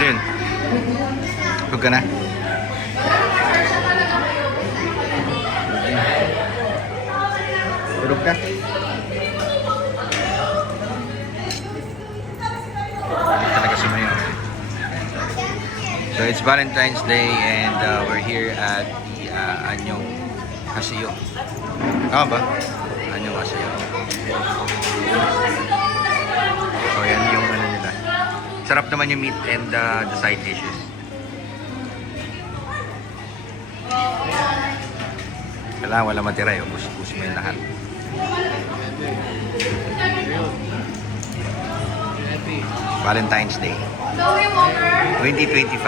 Yun. Huwag ka na. Tulog ka. Talaga si Mayo. So it's Valentine's Day and we're here at the Anyong Haseo. Tama ba? Anyong Haseo. So yan yung ano nila. Sarap naman yung meat and the side dishes. Kailangan wala matira yun. Ubus mo yung lahat. Valentine's Day 2025.